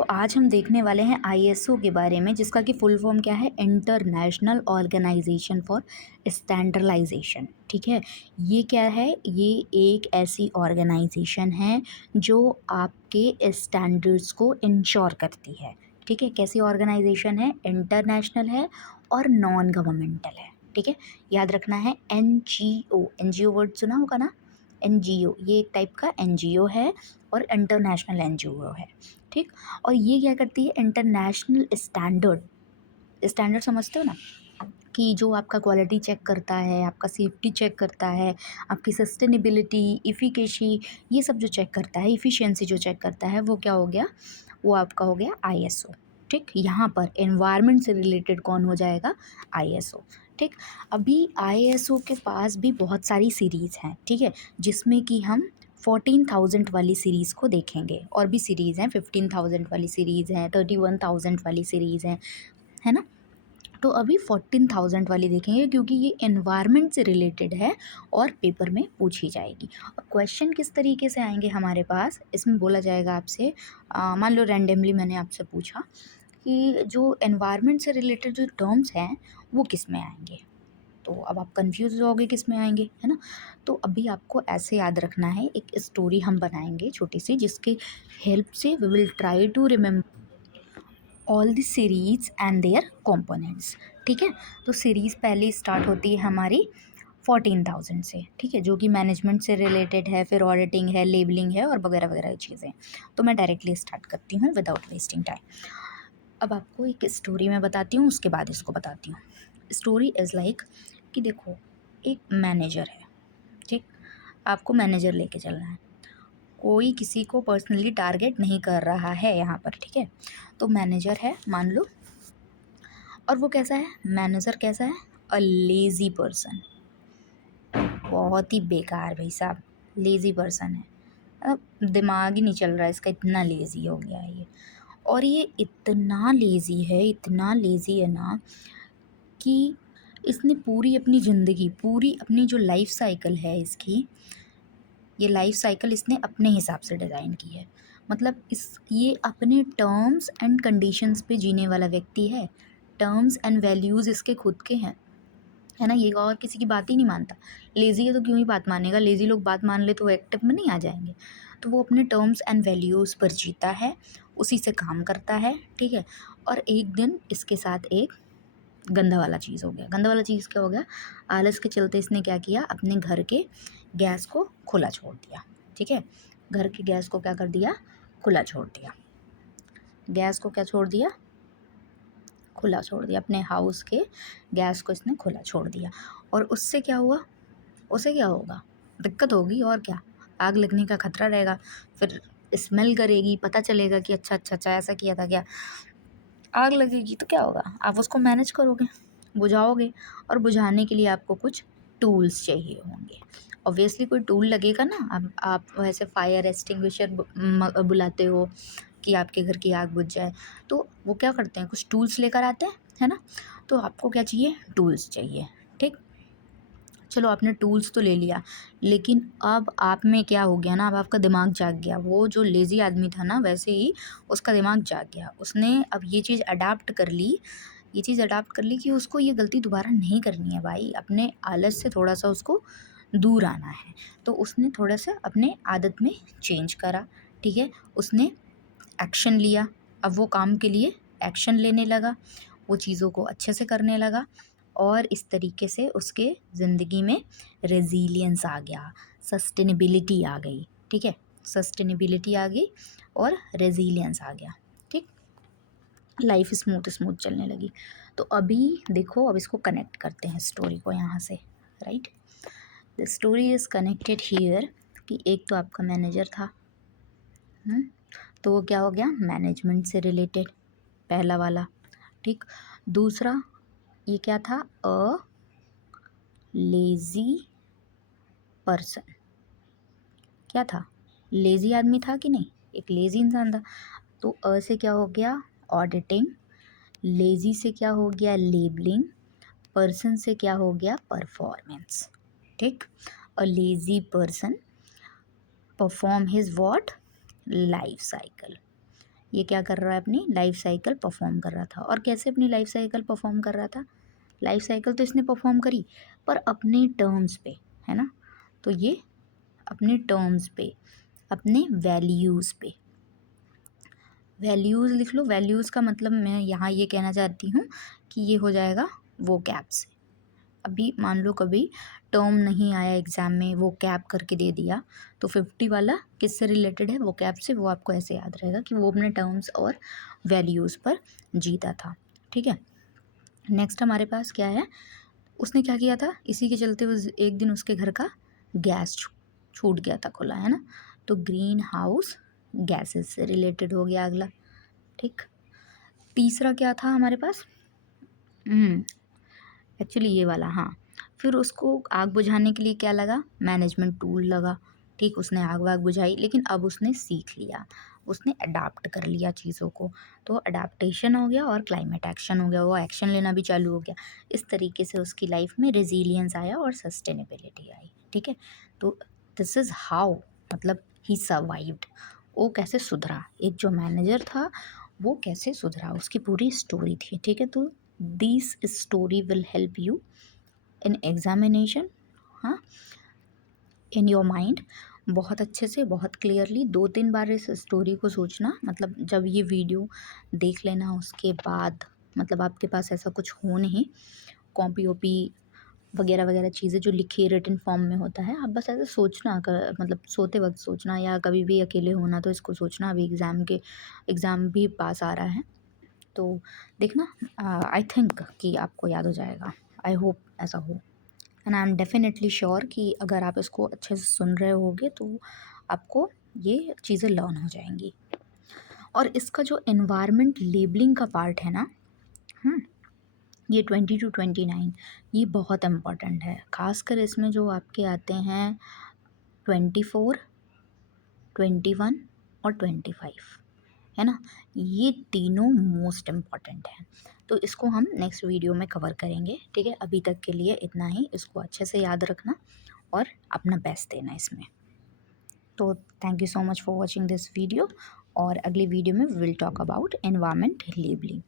तो आज हम देखने वाले हैं आईएसओ के बारे में, जिसका कि फुल फॉर्म क्या है, इंटरनेशनल ऑर्गेनाइजेशन फॉर स्टैंडर्डाइजेशन। ठीक है, ये क्या है, ये एक ऐसी ऑर्गेनाइजेशन है जो आपके स्टैंडर्ड्स को इंश्योर करती है। ठीक है, कैसी ऑर्गेनाइजेशन है, इंटरनेशनल है और नॉन गवर्नमेंटल है। ठीक है, याद रखना है एनजीओ, एनजीओ वर्ड सुना होगा ना, एनजीओ ये एक टाइप का एनजीओ है और इंटरनेशनल एनजीओ है। ठीक, और ये क्या करती है, इंटरनेशनल स्टैंडर्ड, स्टैंडर्ड समझते हो ना, कि जो आपका क्वालिटी चेक करता है, आपका सेफ्टी चेक करता है, आपकी सस्टेनेबिलिटी, इफ़िकेसी, ये सब जो चेक करता है, इफ़िशियंसी जो चेक करता है, वो क्या हो गया, वो आपका हो गया आईएसओ। ठीक, यहाँ पर एनवायरनमेंट से रिलेटेड कौन हो जाएगा, आईएसओ। ठीक, अभी आईएसओ के पास भी बहुत सारी सीरीज़ हैं। ठीक है, जिसमें कि हम 14,000 वाली सीरीज़ को देखेंगे, और भी सीरीज़ हैं, 15,000 वाली सीरीज़ हैं, 31,000 वाली सीरीज़ हैं, है ना। तो अभी 14,000 वाली देखेंगे, क्योंकि ये एनवायरनमेंट से रिलेटेड है और पेपर में पूछी जाएगी। और क्वेश्चन किस तरीके से आएंगे हमारे पास, इसमें बोला जाएगा आपसे, मान लो रैंडमली मैंने आपसे पूछा कि जो एनवायरनमेंट से रिलेटेड जो टर्म्स हैं वो किस में आएंगे, तो अब आप कंफ्यूज होगे किस में आएंगे, है ना। तो अभी आपको ऐसे याद रखना है, एक स्टोरी हम बनाएंगे छोटी सी, जिसके हेल्प से we will try to remember all the series and their components. ठीक है, तो सीरीज़ पहले स्टार्ट होती है हमारी 14,000 से। ठीक है, जो कि मैनेजमेंट से रिलेटेड है, फिर ऑडिटिंग है, लेबलिंग है और वगैरह वगैरह चीज़ें। तो मैं डायरेक्टली स्टार्ट करती हूँ विदाउट वेस्टिंग टाइम। अब आपको एक स्टोरी मैं बताती हूँ, उसके बाद इसको बताती हूँ। स्टोरी इज़ लाइक कि देखो, एक मैनेजर है। ठीक, आपको मैनेजर लेके चलना है, कोई किसी को पर्सनली टारगेट नहीं कर रहा है यहाँ पर। ठीक है, तो मैनेजर है मान लो, और वो कैसा है, मैनेजर कैसा है, अ लेज़ी पर्सन, बहुत ही बेकार भाई साहब, लेज़ी पर्सन है। दिमाग ही नहीं चल रहा है इसका, इतना लेज़ी हो गया है ये। और ये इतना लेज़ी है, इतना लेज़ी है ना, कि इसने पूरी अपनी ज़िंदगी, पूरी अपनी जो लाइफ साइकिल है इसकी, ये लाइफ साइकिल इसने अपने हिसाब से डिज़ाइन की है। मतलब ये अपने टर्म्स एंड कंडीशंस पे जीने वाला व्यक्ति है। टर्म्स एंड वैल्यूज़ इसके खुद के हैं, है ना। ये और किसी की बात ही नहीं मानता। लेज़ी है तो क्यों ही बात मानेगा, लेज़ी लोग बात मान ले तो वो एक्टिव में नहीं आ जाएंगे। तो वो अपने टर्म्स एंड वैल्यूज़ पर जीता है, उसी से काम करता है। ठीक है, और एक दिन इसके साथ एक गंदा वाला चीज़ हो गया। गंदा वाला चीज़ क्या हो गया, आलस के चलते इसने क्या किया, अपने घर के गैस को खुला छोड़ दिया। ठीक है, घर के गैस को क्या कर दिया, खुला छोड़ दिया। गैस को क्या छोड़ दिया, खुला छोड़ दिया। अपने हाउस के गैस को इसने खुला छोड़ दिया। और उससे क्या हुआ, उसे क्या होगा, दिक्कत होगी और क्या, आग लगने का खतरा रहेगा। फिर स्मेल करेगी, पता चलेगा कि अच्छा अच्छा अच्छा ऐसा किया था क्या, आग लगेगी। तो क्या होगा, आप उसको मैनेज करोगे, बुझाओगे, और बुझाने के लिए आपको कुछ टूल्स चाहिए होंगे। ऑब्वियसली कोई टूल लगेगा ना। अब आप वैसे फायर एक्सटिंग्विशर बुलाते हो कि आपके घर की आग बुझ जाए, तो वो क्या करते हैं, कुछ टूल्स लेकर आते हैं, है ना। तो आपको क्या चाहिए, टूल्स चाहिए। ठीक, चलो आपने टूल्स तो ले लिया, लेकिन अब आप में क्या हो गया ना, अब आपका दिमाग जाग गया। वो जो लेज़ी आदमी था ना, वैसे ही उसका दिमाग जाग गया। उसने अब ये चीज़ अडाप्ट कर ली, ये चीज़ अडाप्ट कर ली कि उसको ये गलती दोबारा नहीं करनी है भाई। अपने आलस से थोड़ा सा उसको दूर आना है। तो उसने थोड़ा सा अपने आदत में चेंज करा। ठीक है, उसने एक्शन लिया। अब वो काम के लिए एक्शन लेने लगा, वो चीज़ों को अच्छे से करने लगा, और इस तरीके से उसके ज़िंदगी में रेज़िलियंस आ गया, सस्टेनेबिलिटी आ गई। ठीक है, सस्टेनेबिलिटी आ गई और रेज़िलियंस आ गया। ठीक, लाइफ स्मूथ स्मूथ चलने लगी। तो अभी देखो, अब इसको कनेक्ट करते हैं स्टोरी को यहाँ से, right. The story is connected here, कि एक तो आपका मैनेजर था। हम्म, तो वो क्या हो गया, मैनेजमेंट से रिलेटेड, पहला वाला। ठीक, दूसरा ये क्या था, अ लेज़ी पर्सन। क्या था, लेज़ी आदमी था कि नहीं, एक लेज़ी इंसान था। तो अ से क्या हो गया, ऑडिटिंग। लेज़ी से क्या हो गया, लेबलिंग। पर्सन से क्या हो गया, परफॉर्मेंस। ठीक, a lazy person perform his what, life cycle. ये क्या कर रहा है, अपनी लाइफ साइकिल परफॉर्म कर रहा था। और कैसे अपनी लाइफ साइकिल परफॉर्म कर रहा था, लाइफ साइकिल तो इसने परफॉर्म करी पर अपने टर्म्स पे, है ना। तो ये अपने टर्म्स पे, अपने वैल्यूज़ पे, वैल्यूज़ लिख लो। वैल्यूज़ का मतलब मैं यहाँ ये कहना चाहती हूँ कि ये हो जाएगा वो कैप से। अभी मान लो कभी टर्म नहीं आया एग्ज़ाम में, वो कैप करके दे दिया, तो 50 वाला किससे रिलेटेड है, वो कैप से। वो आपको ऐसे याद रहेगा कि वो अपने टर्म्स और वैल्यूज़ पर जीता था, ठीक है। नेक्स्ट हमारे पास क्या है, उसने क्या किया था, इसी के चलते उस एक दिन उसके घर का गैस छूट गया था खुला, है ना। तो ग्रीन हाउस गैसेस से रिलेटेड हो गया अगला, ठीक। तीसरा क्या था हमारे पास, एक्चुअली ये वाला, हाँ। फिर उसको आग बुझाने के लिए क्या लगा, मैनेजमेंट टूल लगा, ठीक। उसने आग वाग बुझाई, लेकिन अब उसने सीख लिया, उसने अडाप्ट कर लिया चीज़ों को। तो अडाप्टेशन हो गया और क्लाइमेट एक्शन हो गया, वो एक्शन लेना भी चालू हो गया। इस तरीके से उसकी लाइफ में रेजिलियंस आया और सस्टेनेबिलिटी आई, ठीक है। तो दिस इज़ हाउ, मतलब ही सर्वाइव्ड। वो कैसे सुधरा, एक जो मैनेजर था वो कैसे सुधरा, उसकी पूरी स्टोरी थी, ठीक है। तो this story will help you in examination, हाँ, इन योर माइंड। बहुत अच्छे से, बहुत क्लियरली 2-3 बार इस स्टोरी को सोचना, मतलब जब ये वीडियो देख लेना उसके बाद, मतलब आपके पास ऐसा कुछ हो नहीं, कॉपी ओपी वगैरह वगैरह चीज़ें जो लिखी रिटन फॉर्म में होता है, आप बस ऐसे सोचना, मतलब सोते वक्त सोचना या कभी भी अकेले होना तो इसको सोचना। अभी एग्ज़ाम भी पास आ रहा है, तो देखना, आई थिंक कि आपको याद हो जाएगा, आई होप ऐसा हो। And I am definitely sure कि अगर आप इसको अच्छे से सुन रहे होगे तो आपको ये चीज़ें लर्न हो जाएंगी। और इसका जो एनवायरनमेंट लेबलिंग का पार्ट है ना, ये 20 to 29, ये बहुत इम्पॉर्टेंट है। खासकर इसमें जो आपके आते हैं 24, 21 और 25, है ना, ये तीनों मोस्ट इम्पॉर्टेंट हैं। तो इसको हम नेक्स्ट वीडियो में कवर करेंगे, ठीक है। अभी तक के लिए इतना ही, इसको अच्छे से याद रखना और अपना बेस्ट देना इसमें। तो thank you so much for watching this video, और अगली वीडियो में will talk about environment labelling.